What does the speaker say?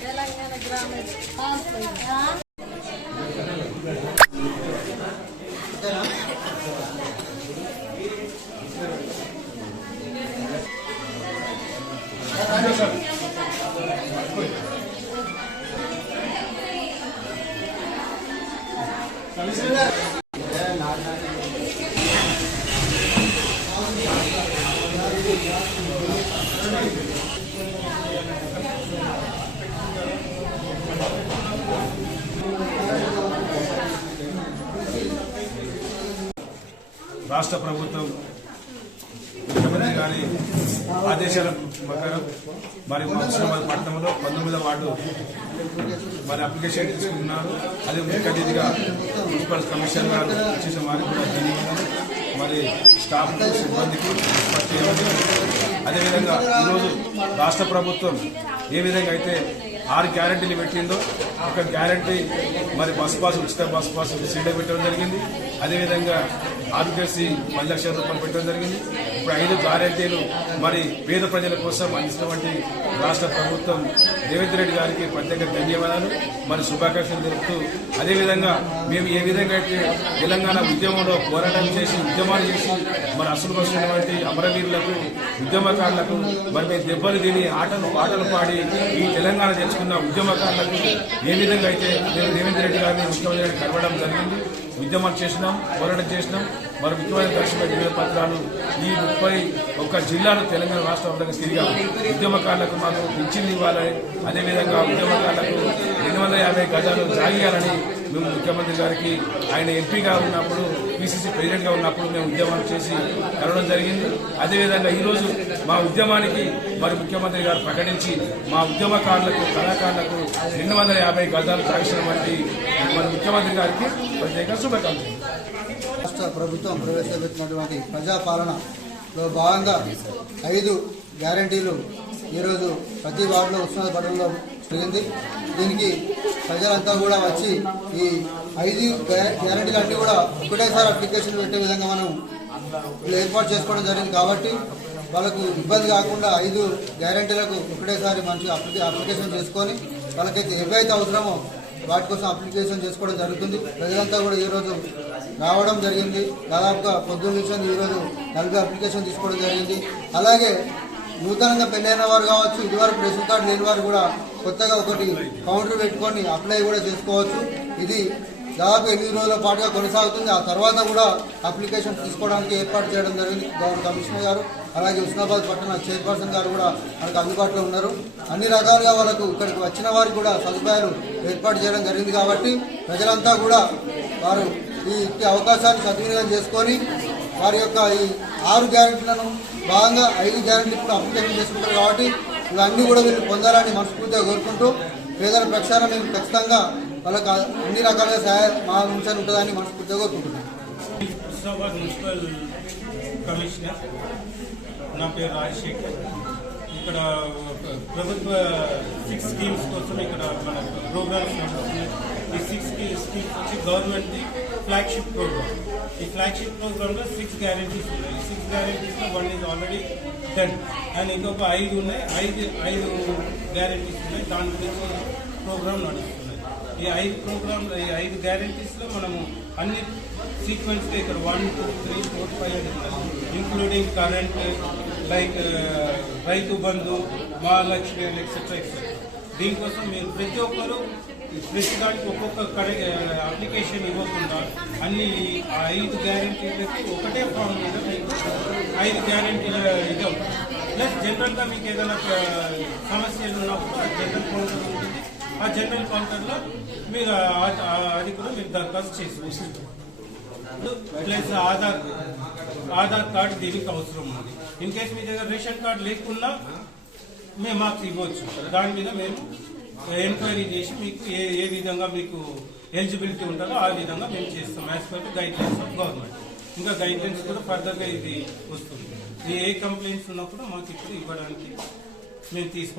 తెలంగాణ గ్రామీణ రాష్ట్ర ప్రభుత్వం ముఖ్యమంత్రి గారి ఆదేశాల ప్రకారం మరి హుస్నాబాద్ పట్టణంలో 19వ వార్డు మరి అప్లికేషన్ తీసుకున్నారు. అదే ముఖ్య అతిథిగా మున్సిపల్ కమిషనర్ గారు చేసిన వారికి కూడా ధన్యవాదాలు. మరి స్టాఫ్ సిబ్బందికి అదేవిధంగా ఈరోజు రాష్ట్ర ప్రభుత్వం ఏ విధంగా అయితే 6 గ్యారెంటీలు పెట్టిందో ఒక గ్యారెంటీ మరి బస్ పాస్ ఉచిత బస్ పాస్ సీడే పెట్టడం జరిగింది. అదేవిధంగా ఆరోగ్యశ్రీ 10 లక్షల రూపాయలు పెట్టడం జరిగింది. ఇప్పుడు 5 గ్యారెంటీలు మరి పేద ప్రజల కోసం అందించినటువంటి రాష్ట్ర ప్రభుత్వం రేవంత్ రెడ్డి గారికి ప్రత్యేక ధన్యవాదాలు మరి శుభాకాంక్షలు తెలుపుతూ అదేవిధంగా మేము ఏ విధంగా అయితే తెలంగాణ ఉద్యమంలో పోరాటం చేసి ఉద్యమాలు చేసి మరి అసలు వచ్చినటువంటి అమరవీరులకు ఉద్యమకారులకు మరి మేము దెబ్బలు తిని పాటలు పాడి ఈ తెలంగాణ తెచ్చుకున్న ఉద్యమకారులకు ఏ విధంగా అయితే మేము రేవంత్ రెడ్డి గారిని ముఖ్యమంత్రి కలవడం జరిగింది. ఉద్యమాలు చేసినాం, పోరాటం చేసినాం. మరి ముఖ్యమైన దర్శక వివిధ పత్రాలు ఈ 31 జిల్లాలు తెలంగాణ రాష్ట్ర వ్యాప్తంగా తిరిగాము. ఉద్యమకారులకు మాకు పింఛన్లు ఇవ్వాలని అదేవిధంగా ఉద్యమకారులకు 250 గజాలు జాగియాలని మేము ముఖ్యమంత్రి గారికి ఆయన ఎంపీగా ఉన్నప్పుడు పిసిసి ప్రెసిడెంట్గా ఉన్నప్పుడు మేము ఉద్యమాలు చేసి కలవడం జరిగింది. అదేవిధంగా ఈరోజు మా ఉద్యమానికి మరి ముఖ్యమంత్రి గారు ప్రకటించి మా ఉద్యమకారులకు కళాకారులకు 250 గజాలు జాగిసిన వంటి మరి ముఖ్యమంత్రి గారికి ప్రత్యేక శుభాకాంక్షలు. రాష్ట్ర ప్రభుత్వం ప్రవేశపెట్టినటువంటి ప్రజాపాలనలో భాగంగా 5 గ్యారంటీలు ఈరోజు ప్రతి వార్డులో ఉష్ణోగ్రత పడడంలో జరిగింది. దీనికి ప్రజలంతా కూడా వచ్చి ఈ 5 గ్యారంటీలు అన్నీ కూడా ఒకటేసారి అప్లికేషన్ పెట్టే విధంగా మనం ఏర్పాటు చేసుకోవడం జరిగింది. కాబట్టి వాళ్ళకు ఇబ్బంది కాకుండా 5 గ్యారంటీలకు ఒకటేసారి మంచిగా అప్లికేషన్ చేసుకొని వాళ్ళకైతే ఏవైతే అవసరమో వాటి కోసం అప్లికేషన్ చేసుకోవడం జరుగుతుంది. ప్రజలంతా కూడా ఈరోజు రావడం జరిగింది. దాదాపుగా పొద్దున్న నుంచి ఈరోజు 40 అప్లికేషన్ తీసుకోవడం జరిగింది. అలాగే నూతనంగా పెళ్ళైన వారు కావచ్చు, ఇదివరకు రేషన్ కార్డు లేని వారు కూడా కొత్తగా ఒకటి కౌంటర్ పెట్టుకొని అప్లై కూడా చేసుకోవచ్చు. ఇది దాదాపు 8 రోజుల పాటుగా కొనసాగుతుంది. ఆ తర్వాత కూడా అప్లికేషన్ తీసుకోవడానికి ఏర్పాటు చేయడం జరిగింది. గవర్నమెంట్ కమిషనర్ గారు అలాగే హుస్నాబాద్ పట్టణ చైర్పర్సన్ గారు కూడా మనకు అందుబాటులో ఉన్నారు. అన్ని రకాలుగా వాళ్ళకు ఇక్కడికి వచ్చిన వారికి కూడా సదుపాయాలు ఏర్పాటు చేయడం జరిగింది. కాబట్టి ప్రజలంతా కూడా వారు ఈ అవకాశాన్ని సద్వినియోగం చేసుకొని వారి యొక్క ఈ 6 గ్యారెంటీలను భాగంగా 5 గ్యారెంటీ కూడా అప్లికేషన్ చేసుకుంటారు. కాబట్టి ఇవన్నీ కూడా వీళ్ళు పొందాలని మనస్ఫూర్తిగా కోరుకుంటూ పేదల ప్రక్షాళన మేము ఖచ్చితంగా వాళ్ళకి అన్ని రకాలుగా సహాయం మా నుంచి ఉంటుందని మనస్ఫూర్తిగా కోరుకుంటున్నాం. హుస్నాబాద్ మున్సిపల్ కమిషనర్, నా పేరు రాజశేఖర్. ఇక్కడ ప్రభుత్వ 6 స్కీమ్స్ కోసం ఇక్కడ మన ప్రోగ్రామ్స్ నడుస్తున్నాయి. ఈ 6 స్కీమ్స్ వచ్చి గవర్నమెంట్ ఫ్లాగ్షిప్ ప్రోగ్రామ్. ఈ ఫ్లాగ్షిప్ ప్రోగ్రామ్లో 6 గ్యారెంటీస్ ఉన్నాయి. ఈ 6 గ్యారెంటీస్లో 1 ఈజ్ ఆల్రెడీ డన్ అండ్ ఇంకొక 5 ఉన్నాయి. 5 గ్యారెంటీస్ ఉన్నాయి. దాని గురించి ప్రోగ్రామ్ నడుస్తున్నాయి. ఈ 5 గ్యారెంటీస్లో మనము అన్ని సీక్వెన్స్గా ఇక్కడ 1, 2, 3, 4, 5 అని ఉన్నాయి. Including current like Rythu Bandhu, Mahalakshmi etcetera etcetera. దీనికోసం మీరు ప్రతి ఒక్కరు ప్రతి దానికి ఒక్కొక్క అప్లికేషన్ ఇవ్వకుండా అన్ని 5 గ్యారెంటీలకి ఒకటే ఫామ్ మీద మీకు 5 గ్యారెంటీల ఇది అవుతుంది. ప్లస్ జనరల్గా మీకు ఏదైనా సమస్యలు ఉన్నప్పుడు ఆ జనరల్ కౌంటర్ ఉంటుంది. ఆ జనరల్ కౌంటర్లో మీరు అది కూడా మీరు దరఖాస్తు చేసుకోవచ్చు. ప్లస్ ఆధార్ కార్డు దీనికి అవసరం ఉంది. ఇన్ కేసు మీ దగ్గర రేషన్ కార్డు లేకున్నా మేము మాకు ఇవ్వచ్చు. దాని మీద మేము ఎంక్వైరీ చేసి మీకు ఏ విధంగా మీకు ఎలిజిబిలిటీ ఉంటుందో ఆ విధంగా మేము చేస్తాం as per the guide lines of government. ఇంకా గైడ్లైన్స్ కూడా ఫర్దర్గా ఇది వస్తుంది. ఏ కంప్లైంట్స్ ఉన్నా కూడా మాకు ఇప్పుడు ఇవ్వడానికి మేము తీసుకుంటాం.